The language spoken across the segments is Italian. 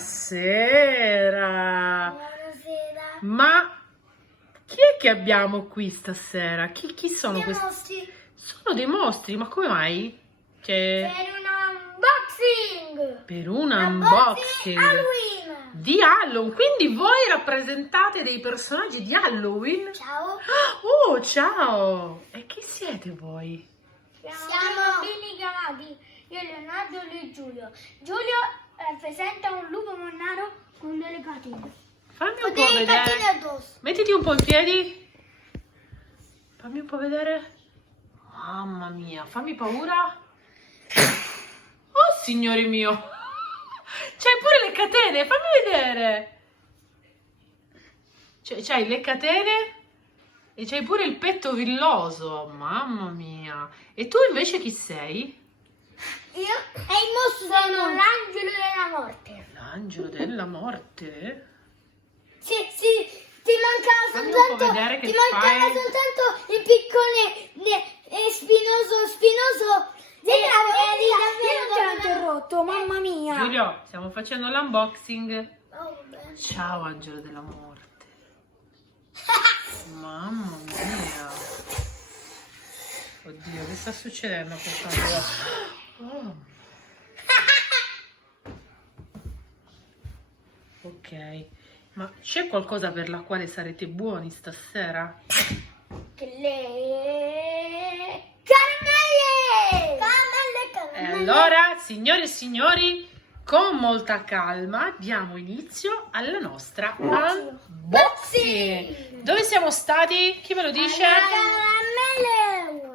Buonasera. Buonasera. Ma chi è che abbiamo qui stasera? Chi sono Dei questi? mostri Sono dei mostri, ma come mai? per un unboxing. Per un unboxing Halloween. di Halloween. Quindi voi rappresentate dei personaggi di Halloween? Ciao. Oh, ciao! E chi siete voi? Siamo bambini chiamati io, Leonardo e Giulio. Giulio rappresenta un lupo mannaro con delle catene. Fammi Con un po' delle catene vedere. addosso. Mettiti un po' in piedi. Fammi un po' vedere. Mamma mia, fammi paura. Oh, signore mio. C'hai pure le catene, fammi vedere. C'hai le catene e c'hai pure il petto villoso. Mamma mia. E tu invece chi sei? Io e il mostro sono l'angelo della morte. L'angelo della morte? Sì, ti mancava Fammi un po' soltanto, vedere che ti mancava fai. soltanto il piccone e spinoso. Io non te l'ho interrotto, mamma mia. Giulio, stiamo facendo l'unboxing. Oh, beh. Ciao, angelo della morte. Mamma mia. Oddio, che sta succedendo a quest'angelo? Oh. Ok, ma c'è qualcosa per la quale sarete buoni stasera? Le E allora, signore e signori, con molta calma diamo inizio alla nostra unboxing. Dove siamo stati? Chi me lo dice?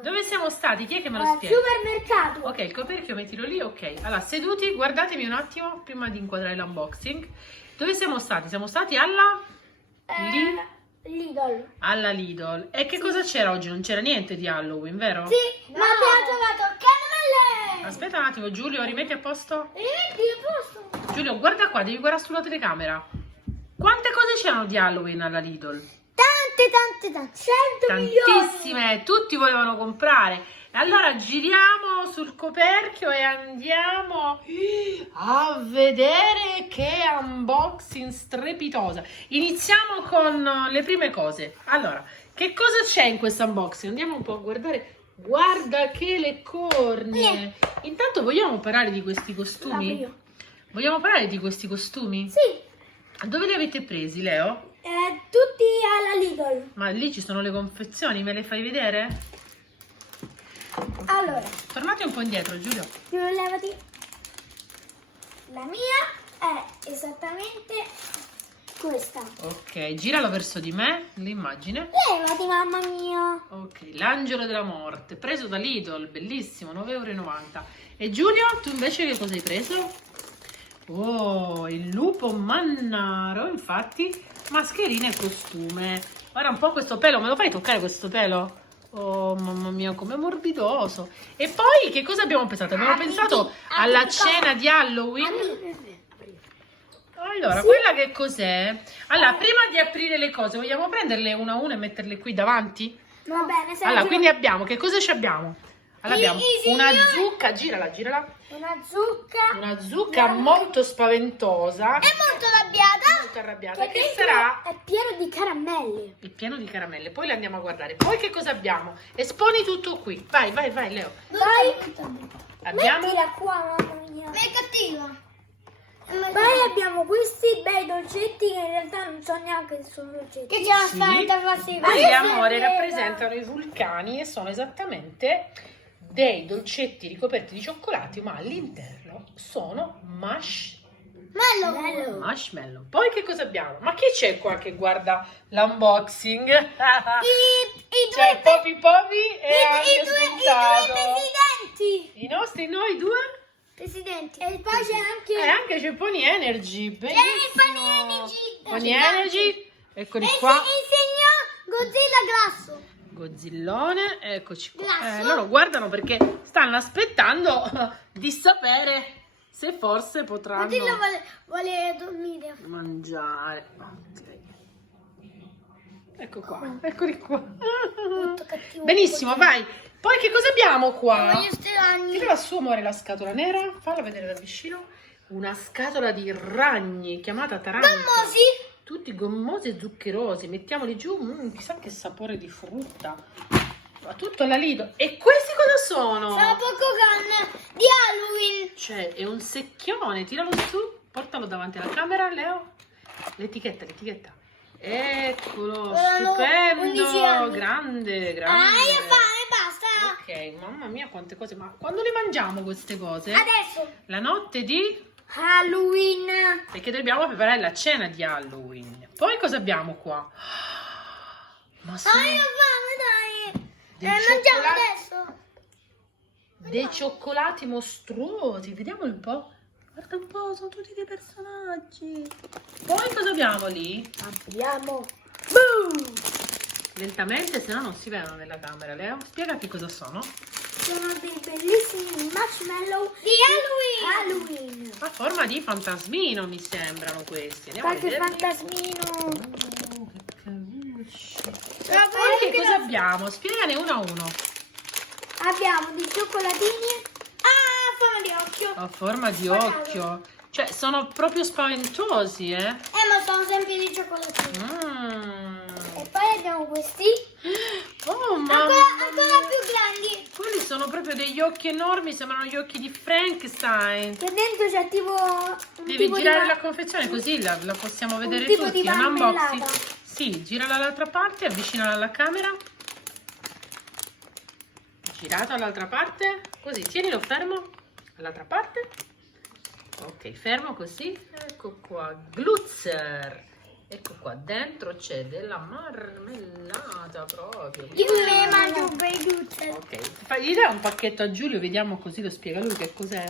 Dove siamo stati? Chi è che me lo al spiega? supermercato. Ok, il coperchio mettilo lì, ok. Allora, seduti, guardatemi un attimo prima di inquadrare l'unboxing. Dove siamo stati? Siamo stati alla Lidl. alla Lidl. E che cosa c'era oggi? Non c'era niente di Halloween, vero? Sì, ma abbiamo trovato caramelle. Aspetta un attimo, Giulio, rimetti a posto? Rimetti a posto. Giulio, guarda qua, devi guardare sulla telecamera. Quante cose c'erano di Halloween alla Lidl? Tante. 100 milioni. Tantissime, tutti volevano comprare. E allora giriamo sul coperchio e andiamo a vedere che unboxing strepitosa. Iniziamo con le prime cose. Allora, che cosa c'è in questo unboxing? Andiamo un po' a guardare. Guarda che le cornie. Intanto vogliamo parlare di questi costumi? Io. Vogliamo parlare di questi costumi? Sì, Dove li avete presi, Leo? tutti alla Lidl. Ma lì ci sono le confezioni, me le fai vedere? Allora, Tornate un po' indietro, Giulio. levati. La mia è esattamente questa. Ok, giralo verso di me, l'immagine. Levati, mamma mia. Ok, l'angelo della morte, preso da Lidl, bellissimo, 9,90 €. E Giulio, tu invece che cosa hai preso? Oh, il lupo mannaro, infatti, mascherina e costume. Guarda un po' questo pelo, me lo fai toccare questo pelo? Oh, mamma mia, com'è morbidoso. E poi, che cosa abbiamo pensato? Abbiamo pensato alla cena di Halloween. Allora, Sì. quella che cos'è? Allora, prima di aprire le cose, vogliamo prenderle una a una e metterle qui davanti? Va bene, Sergio. Allora, quindi abbiamo, che cosa ci abbiamo? Allora, abbiamo I una signori- zucca, girala. Una zucca. Una zucca molto spaventosa, È molto arrabbiata. molto arrabbiata, Che che dentro sarà è pieno di caramelle. il pieno di caramelle. Poi le andiamo a guardare. Poi che cosa abbiamo? Esponi tutto qui. Vai, Leo. Poi Abbiamo mettila qua, mamma mia. Ma è cattiva. Poi abbiamo questi bei dolcetti che in realtà non so neanche se sono dolcetti. Che c'è la Sì. spanta passiva. Quelli, Io amore, sapevo. rappresentano i vulcani e sono esattamente dei dolcetti ricoperti di cioccolato, ma all'interno sono marshmallow. Poi che cosa abbiamo? Ma chi c'è qua che guarda l'unboxing? I C'è Popi e due anche spuntato. presidenti. Noi due? Presidenti. E poi c'è anche E anche c'è Pony Energy. Bellissimo. Pony Energy. Energy. Eccoli E qua. il signor Godzilla grasso. Godzillone, eccoci qua. Grasso. Loro guardano perché stanno aspettando di sapere se forse potranno Godzilla vuole dormire. mangiare. Ok. Ecco qua, eccoli qua. Molto cattivo. Benissimo, vai. Poi che cosa abbiamo qua? Voglio strani. Tira su, amore, la scatola nera. Falla vedere da vicino. Una scatola di ragni chiamata tarantola. Gommosi. Tutti gommosi e zuccherosi. Mettiamoli giù. Chissà che sapore di frutta. Ma tutto alla Lidl. E questi cosa sono? Sono Pokémon di Halloween. Cioè, è un secchione. Tiralo su. Portalo davanti alla camera, Leo. L'etichetta. Eccolo, Erano 11 stupendo. anni. Grande. Io fame, basta. Ok, mamma mia quante cose. Ma quando le mangiamo queste cose? Adesso. La notte di... Halloween. Perché dobbiamo preparare la cena di Halloween. Poi cosa abbiamo qua? Ma sono Io fame, dai. dei Mangiamo cioccolati- adesso. dei cioccolati mostruosi. Vediamoli un po'. Guarda un po', sono tutti dei personaggi. Poi cosa abbiamo lì? Abbiamo. Lentamente, se no non si vedono nella camera. Leo, spiega che cosa sono. Sono dei bellissimi marshmallow di Halloween. A forma di fantasmino mi sembrano questi. Andiamo a Qualche vederli. fantasmino. Oh, che carucci. Ma E poi che che cosa abbiamo? Spiegane uno a uno. Abbiamo dei cioccolatini. Ah, forma di occhio. A forma di Guardate. occhio. Cioè, sono proprio spaventosi, eh? Ma sono sempre dei cioccolatini. Mm. E poi abbiamo questi. Oh, mamma Ancora più grandi. Quelli sono proprio degli occhi enormi, sembrano gli occhi di Frankenstein. Che dentro c'è tipo un Devi tipo girare di la confezione così la possiamo vedere tipo tutti. di È un marmellata. unboxing. Sì, girala dall'altra parte, avvicinala alla camera. Girato all'altra parte. Così, tienilo fermo. All'altra parte. Ok, fermo così. Ecco qua, glutzer. Ecco qua, dentro c'è della marmellata proprio. Io le mangio per tutte. Ok, gli dai un pacchetto a Giulio, vediamo così lo spiega lui che cos'è.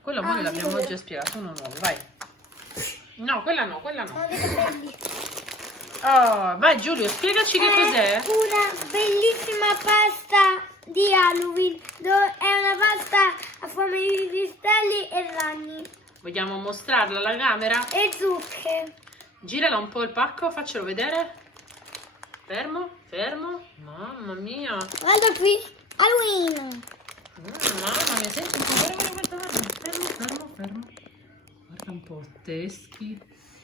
Quello noi l'abbiamo sì. già spiegato, uno nuovo, vai. No, quella no. Sono dei capelli. Oh, vai Giulio, spiegaci che cos'è. Una bellissima pasta di Halloween. È una pasta a forma di cristalli e ragni. Vogliamo mostrarla alla camera? E zucche. Girala un po' il pacco, faccelo vedere. Fermo. Mamma mia. Guarda qui. Halloween. Mamma mia, senti un po', guarda. Fermo. Guarda un po', teschi,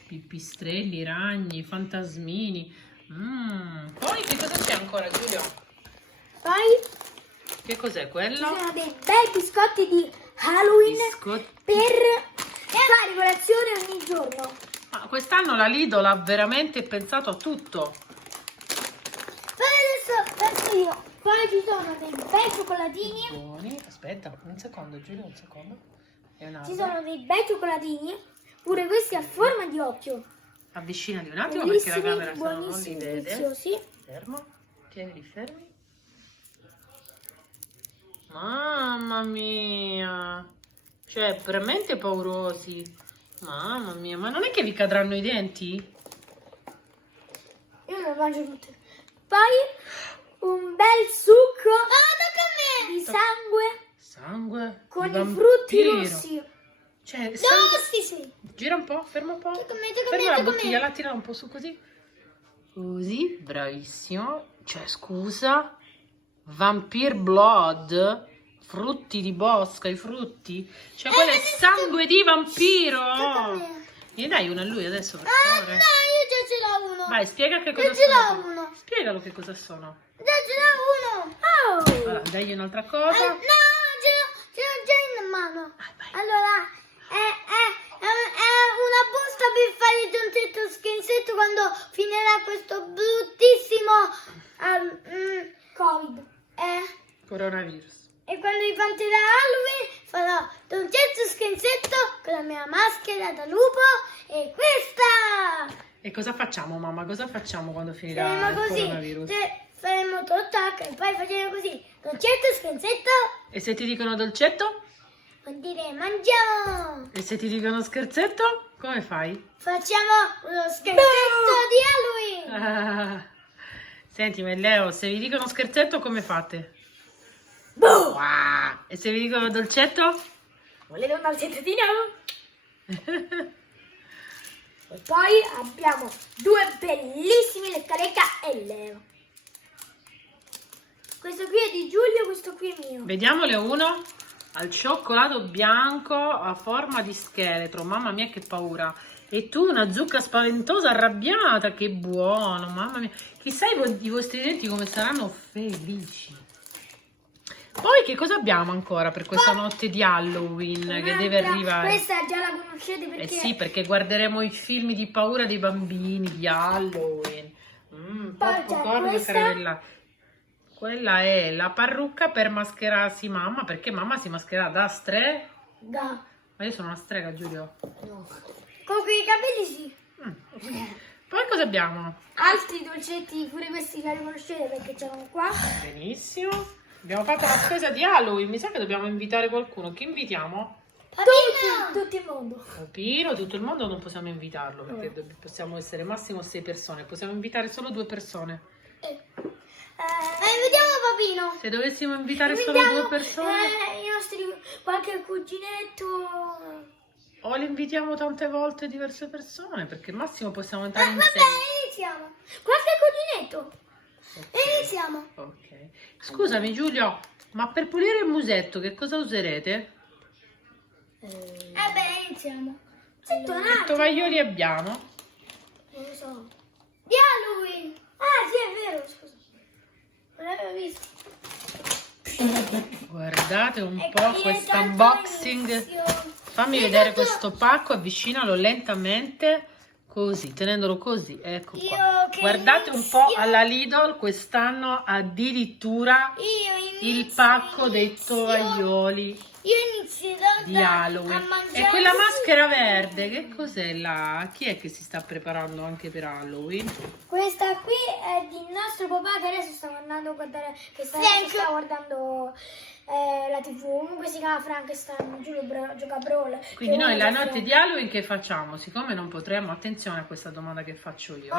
pipistrelli, ragni, fantasmini. Poi che cosa c'è ancora, Giulio? Poi Che cos'è ci quello? sono dei bei biscotti di Halloween Biscotti. per fare colazione ogni giorno. Ma quest'anno la Lidl ha veramente pensato a tutto. Poi adesso io. Poi ci sono dei bei cioccolatini. Buoni. Aspetta, un secondo, Giulio, un secondo. Ci sono dei bei cioccolatini. Pure questi a forma di occhio. Avvicinali un attimo perché la Bellissimi, camera se no non li buonissimi, vede. deliziosi. Fermo, tienili fermi. Mamma mia, cioè veramente paurosi. Mamma mia, ma non è che vi cadranno i denti? Io le mangio tutte. Poi un bel succo di sangue Sangue con di i frutti vampiro. rossi. Cioè, sangue... Sì. Gira un po', ferma un po'. Tocca a me, Ferma la tocca a me. bottiglia, la tira un po' su così. Così, bravissimo. Cioè, scusa. Vampire Blood. Frutti di bosco, i frutti. Cioè, quello è sangue di vampiro. Tocca a me. Gli dai una a lui adesso, per Ah, no, favore. io già ce l'ho uno. Vai, spiega che cosa Io ce l'ho sono. uno. Spiegalo che cosa sono. Già ce l'ho uno. Oh. Allora, dagli un'altra No, cosa. ce l'ho già in mano. Vai. Allora, è una busta per fare il giunzetto scherzetto quando finirà questo bruttissimo Covid. Coronavirus. E quando diventerà Halloween farò dolcetto scherzetto con la mia maschera da lupo e questa! E cosa facciamo, mamma? Cosa facciamo quando finirà il Faremo così, coronavirus? faremo tottac e poi facciamo così, dolcetto scherzetto, E se ti dicono dolcetto? vuol dire mangiamo! E se ti dicono scherzetto? Come fai? Facciamo uno scherzetto di Halloween! Ah. Senti, ma Leo, se vi dicono scherzetto, come fate? Boh! Wow. E se vi dicono dolcetto? Volete un dolcetto di nuovo? E poi abbiamo due bellissimi leccalecca e Leo. Questo qui è di Giulio, questo qui è mio. Vediamole uno. al cioccolato bianco a forma di scheletro. Mamma mia, che paura. E tu una zucca spaventosa arrabbiata, che buono, mamma mia. Chissà i vostri denti come saranno felici. Poi che cosa abbiamo ancora per questa notte di Halloween che deve arrivare? Questa già la conoscete perché... Eh sì, perché guarderemo i film di paura dei bambini di Halloween. Popcorn e caramella. Quella è la parrucca per mascherarsi mamma, perché mamma si mascherà da strega. Ma io sono una strega, Giulio. No. Con quei capelli sì. Poi cosa abbiamo? Altri dolcetti, pure questi la riconoscete perché c'erano qua. Benissimo. Abbiamo fatto la spesa di Halloween. Mi sa che dobbiamo invitare qualcuno. Chi invitiamo? Tutto il mondo. Papino, tutto il mondo non possiamo invitarlo perché possiamo essere massimo 6 persone. Possiamo invitare solo 2 persone. Invitiamo Papino. Se dovessimo invitare solo 2 persone, I nostri qualche cuginetto. o li invitiamo tante volte diverse persone, perché massimo possiamo entrare in 6. Iniziamo. Qualche cuginetto. Iniziamo. Ok. Scusami Giulio, ma per pulire il musetto che cosa userete? Iniziamo. Che tovaglioli abbiamo? Non lo so. Di Halloween. Ah, sì, è vero, scusa. Non l'avevo visto. Guardate un Ecco, po' questo unboxing. Fammi vedere questo pacco, avvicinalo lentamente, così, tenendolo così, ecco qua. Guardate un po' alla Lidl, quest'anno addirittura il pacco dei tovaglioli Io inizierò di Halloween. a mangiare. E quella maschera verde, che cos'è là? Chi è che si sta preparando anche per Halloween? Questa qui è di nostro papà che adesso sta andando a guardare, che sta guardando la TV. Comunque si chiama Frankenstein, Giulio gioca a Brawl. Quindi noi la notte di Halloween che facciamo? Siccome non potremo, attenzione a questa domanda che faccio io. Io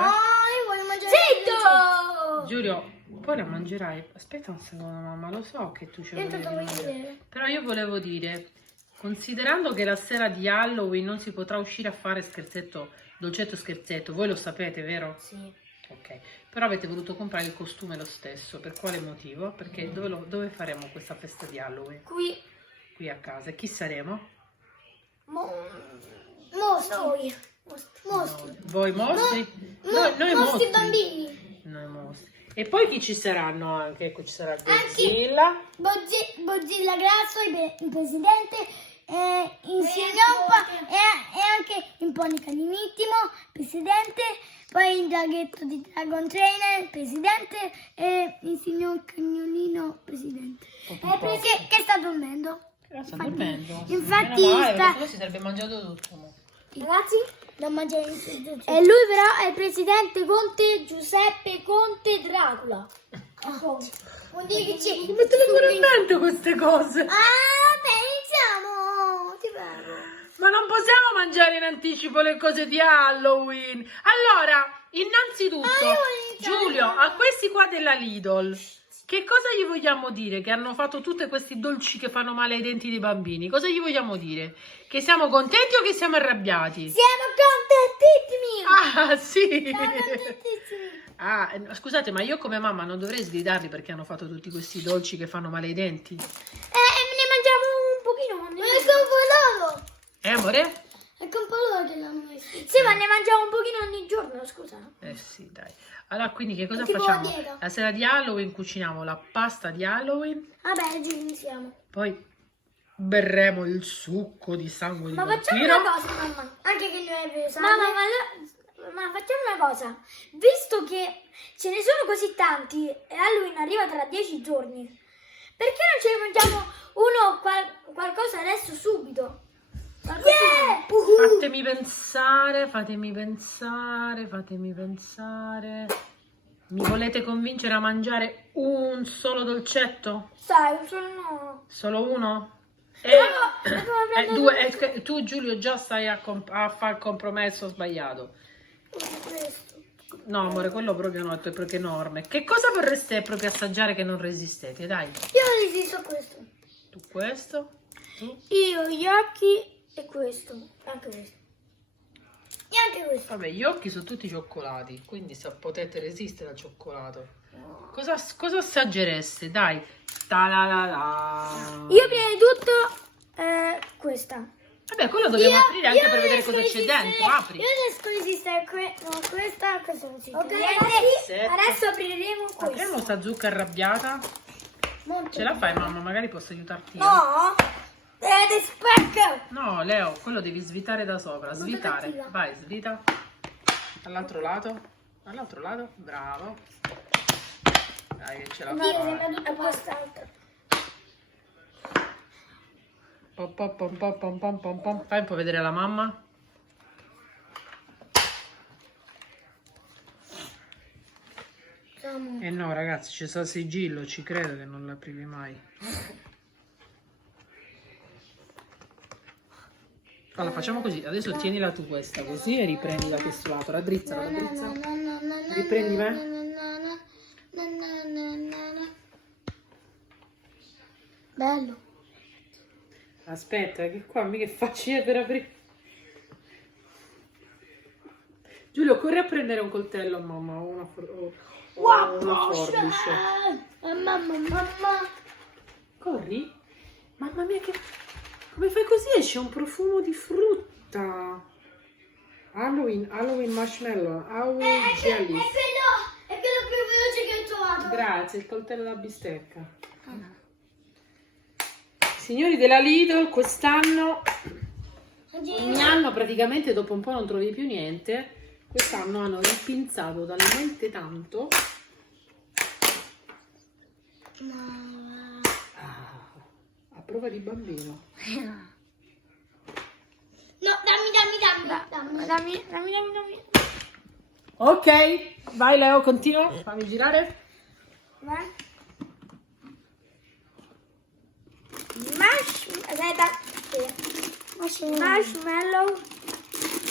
voglio mangiare. Zitto! Giulio, poi la mangerai. Aspetta un secondo, mamma, lo so che tu ci Io intanto volevi voglio dire. vedere. Però io volevo dire, considerando che la sera di Halloween non si potrà uscire a fare scherzetto, dolcetto scherzetto, voi lo sapete, vero? Sì. Ok, però avete voluto comprare il costume lo stesso, per quale motivo? Perché dove faremo questa festa di Halloween? Qui a casa. E chi saremo? Mostri. Mostri. Voi mostri? Noi Mostri bambini. Noi mostri. E poi chi ci saranno anche? Ecco, ci sarà Godzilla. Godzilla Grasso, il presidente, insieme e anche il pony caninittimo, presidente, poi il draghetto di Dragon Trainer, presidente, e il signor cagnolino, presidente. Che sta dormendo. Sta dormendo. Infatti Meno male, perché sennò si sarebbe mangiato tutto. Mo. Ragazzi, non mangiare e lui però è il presidente Conte Giuseppe Conte Dracula. Vuol dire che c'è. Come te le vengono in mente queste cose? Iniziamo. Ti prego. Ma non possiamo mangiare in anticipo le cose di Halloween. Allora, innanzitutto, Giulio, a questi qua della Lidl, che cosa gli vogliamo dire? Che hanno fatto tutti questi dolci che fanno male ai denti dei bambini. Cosa gli vogliamo dire? Che siamo contenti o che siamo arrabbiati? Siamo contentissimi. Ah, sì. Siamo contentissimi. Ah, scusate, ma io come mamma non dovrei sgridarli perché hanno fatto tutti questi dolci che fanno male ai denti? Ne mangiamo un pochino. Ma è un po' loro. Amore? È un po' loro che l'hanno messo. Sì, ma ne mangiamo un pochino ogni giorno, scusa. Sì, dai. Allora, quindi che cosa Tipo facciamo? la dieta. La sera di Halloween cuciniamo la pasta di Halloween, Vabbè, oggi iniziamo. poi berremo il succo di sangue di Ma facciamo vampiro. una cosa, mamma. Anche che noi abbiamo sangue. Ma facciamo una cosa. Visto che ce ne sono così tanti e Halloween arriva tra 10 giorni, perché non ce ne mangiamo qualcosa adesso subito? Fatemi pensare. Mi volete convincere a mangiare un solo dolcetto? Sai, no. Solo uno? Tu Giulio già stai a fare il compromesso sbagliato. Questo. No amore, quello proprio no, è proprio enorme. Che cosa vorreste proprio assaggiare che non resistete? Dai. Io resisto a questo. Tu questo? Tu? Io gli occhi e questo. Anche questo. E anche questo. Vabbè, gli occhi sono tutti cioccolati, quindi se potete resistere al cioccolato. Cosa assaggereste? Dai, Io prima di tutto questa. Vabbè, quello dobbiamo aprire anche per vedere cosa c'è dentro. Apri. Io riesco a resistere questa non si Ok, niente. Adesso apriremo questa. Apriamo sta zucca arrabbiata. Ce la fai, mamma? Magari posso aiutarti io. No! È specchio! No, Leo, quello devi svitare da sopra. Svitare. cattiva. Vai, svita. Dall'altro lato. Dall'altro lato. Bravo. Dai, che ce la fai. Tutta quest'altra. Pom, pom, pom, pom, pom, pom, pom, pom. Fai un po' vedere la mamma. Eh no, ragazzi, c'è sta sigillo, ci credo che non l'aprivi mai. Allora, facciamo così. Adesso tienila tu questa così e riprendi da questo lato. Raddrizzala, raddrizza. Riprendi me. Bello. Aspetta, che qua mica è facile per aprire. Giulio, corri a prendere un coltello, mamma, o una forbice. Mamma. Corri? Mamma mia, che... Come fai così? Esce un profumo di frutta. Halloween marshmallow, Halloween jelly. È quello più veloce che ho trovato. Grazie, il coltello da bistecca. Signori della Lidl, quest'anno, ogni anno praticamente dopo un po' non trovi più niente. Quest'anno hanno ripinzato talmente tanto. A prova di bambino. No, dammi. Ok, vai Leo, continua. Fammi girare. Vai. Marshmallow.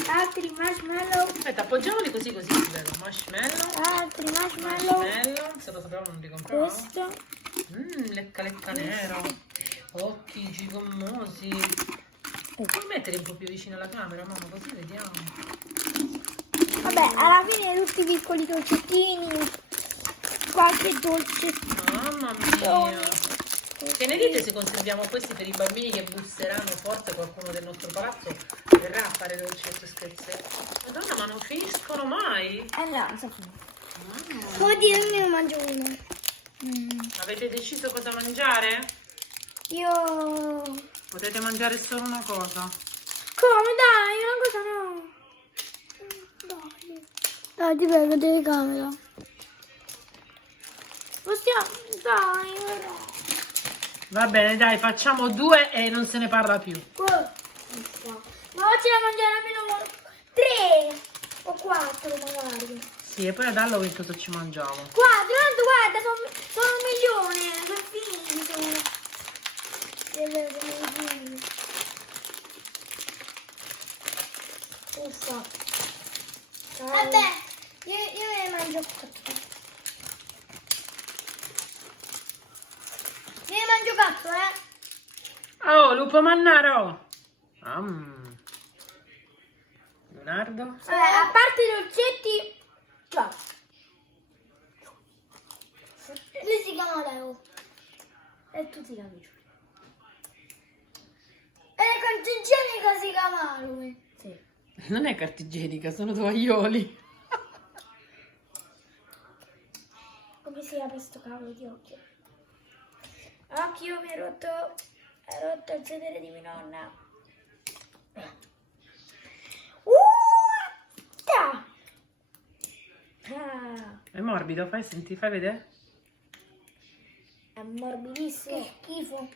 Altri marshmallow. Aspetta, appoggiamoli così si vede. Marshmallow. Altri marshmallow. Se lo sapevamo non li compravamo. Questo. Lecca nero. Occhi gigommosi. Puoi mettere un po' più vicino alla camera, mamma, così vediamo. Vabbè, alla fine tutti i piccoli dolcettini. Qualche dolce. Mamma mia. Che ne dite se conserviamo questi per i bambini che busseranno? Forse qualcuno del nostro palazzo verrà a fare dolcetto e scherzetto. Madonna, ma non finiscono mai. No, so Oddio, io ne mangio uno. Avete deciso cosa mangiare? Io... Potete mangiare solo una cosa. Come? Dai, una cosa no. Dai, ti prego, telecamera. Possiamo... Dai, però. Va bene, dai, facciamo 2 e non se ne parla più. Ma facci da mangiare almeno 3 o 4 magari. Sì, e poi ad Halloween cosa ci mangiamo? 4, tanto guarda, sono 1 milione, sono finiti. Uffa. Vabbè, io me ne mangio 4. Me ne mangio 4, Oh, lupo mannaro! Leonardo? Allora, a parte i dolcetti, ciao. Lui si chiama Leo. E tu ti chiami Giulio. E le cantigienica si chiama lui. Sì. Non è carta igienica, sono tovaglioli. Come si apre sto cavolo di occhio? Occhio, mi ha rotto il sedere di mia nonna. È morbido, fai vedere? È morbidissimo. Che schifo.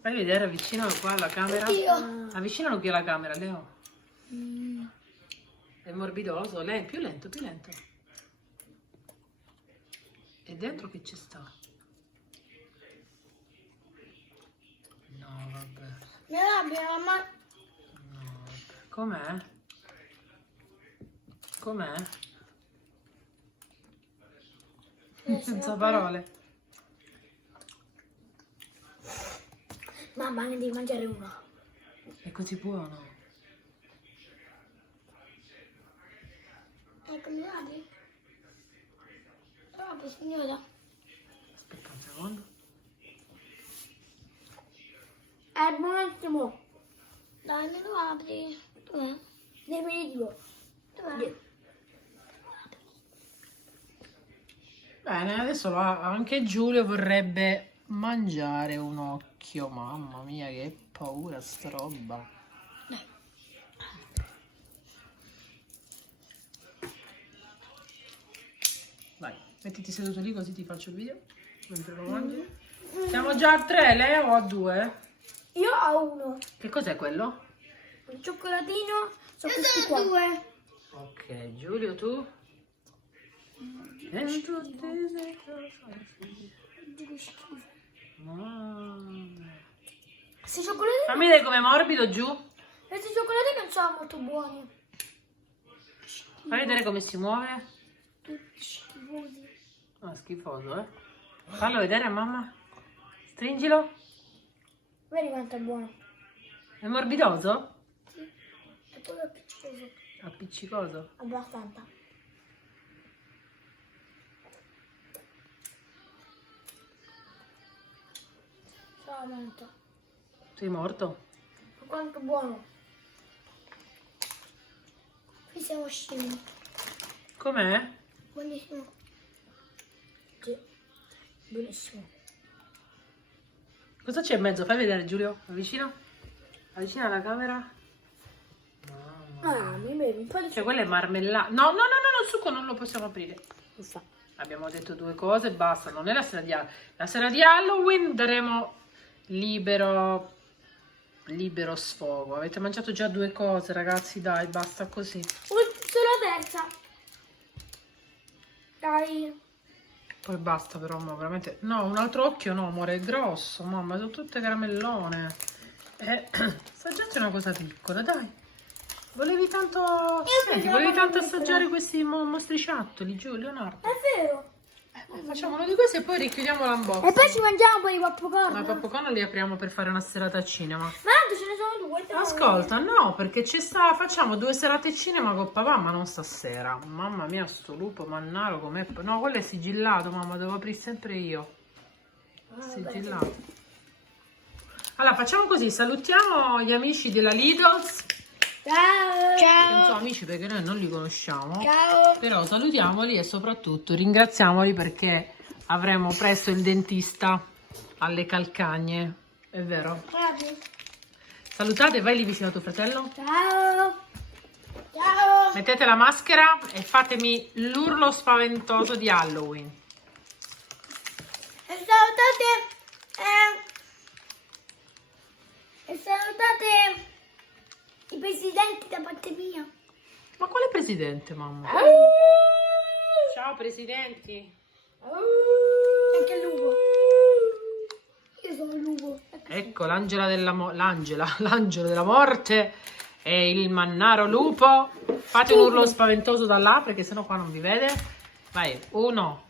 Fai vedere, avvicinalo qua alla camera. Oddio. Avvicinalo qui alla camera, Leo. È morbidoso, lei più lento, più lento. E dentro che ci sta? No, vabbè. Mia mamma. No, vabbè. Com'è? Com'è? Senza parole. Mamma, ne devi mangiare uno. È così buono. Ecco, mi vedi? Proprio, signora. Aspetta. secondo. È buonissimo. Dai, me lo apri. Dov'è? Definitivo. Dov'è? Bene, adesso anche Giulio vorrebbe mangiare un occhio. Mamma mia, che paura sta roba. Vai, mettiti seduto lì così ti faccio il video mentre lo mangi. Siamo già a 3, lei o a 2? Io ho uno. Che cos'è quello? Il cioccolatino. Sono questi qua. Due. Ok, Giulio, tu? E tutte le cose. Mamma. Questi cioccolatini. Fammi vedere com'è morbido giù. Questi cioccolatini non sono molto buoni. Fammi vedere come si muove. Tutti schifosi. Ah, schifoso, eh. Fallo vedere, mamma. Stringilo. Vedi quanto è buono. È morbidoso? Sì. E poi è appiccicoso. Appiccicoso. Abbastanza. Solamente. Sei morto? Ma quanto buono. Qui siamo scemi. Com'è? Buonissimo. Sì. Buonissimo. Cosa c'è in mezzo? Fai vedere, Giulio. Avvicina. Avvicina la camera. Ah, mi bevi un po' di Cioè, quella è marmellata. No, il succo non lo possiamo aprire. Abbiamo detto due cose e basta. Non è la sera di Halloween. La sera di Halloween daremo libero sfogo. Avete mangiato già due cose, ragazzi. Dai, basta così. Solo la terza. Dai. Poi basta però, ma veramente... No, un altro occhio no, amore, è grosso, mamma, sono tutte caramellone. Assaggiate una cosa piccola, dai. Volevi tanto... Senti, volevi tanto assaggiare questi mostriciattoli, giù, Leonardo. È vero. Facciamo uno di questi e poi richiudiamo l'unboxing. E poi ci mangiamo poi i popcorn. Ma i popcorn li apriamo per fare una serata a cinema. Ma tanto ce ne sono due. Ascolta, no, perché facciamo 2 serate cinema con papà, ma non stasera. Mamma mia, sto lupo mannaro com'è. No, quello è sigillato, mamma, devo aprire sempre io. Sigillato. Allora, facciamo così, salutiamo gli amici della Lidl's. Ciao. Che non sono amici perché noi non li conosciamo. Ciao. Però salutiamoli e soprattutto ringraziamoli perché avremo presto il dentista alle calcagne. È vero? Salutate, vai lì vicino a tuo fratello. Ciao. Ciao. Mettete la maschera e fatemi l'urlo spaventoso di Halloween. E salutate i presidenti da parte mia. Ma quale presidente, mamma? Ciao presidenti. Anche il lupo. Io sono il lupo. Ecco l'angelo della morte e il mannaro lupo. Fate un urlo spaventoso da là perché sennò qua non vi vede. Vai, 1,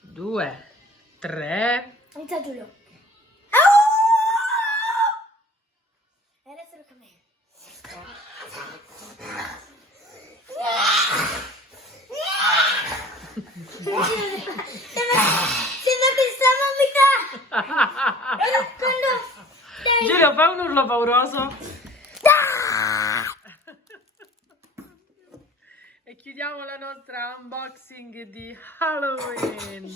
2, 3. Inizia Giulio. E adesso lo cambiamo. Sembra che sta vomitando. Giulio, fai un urlo pauroso. E chiudiamo la nostra unboxing di Halloween.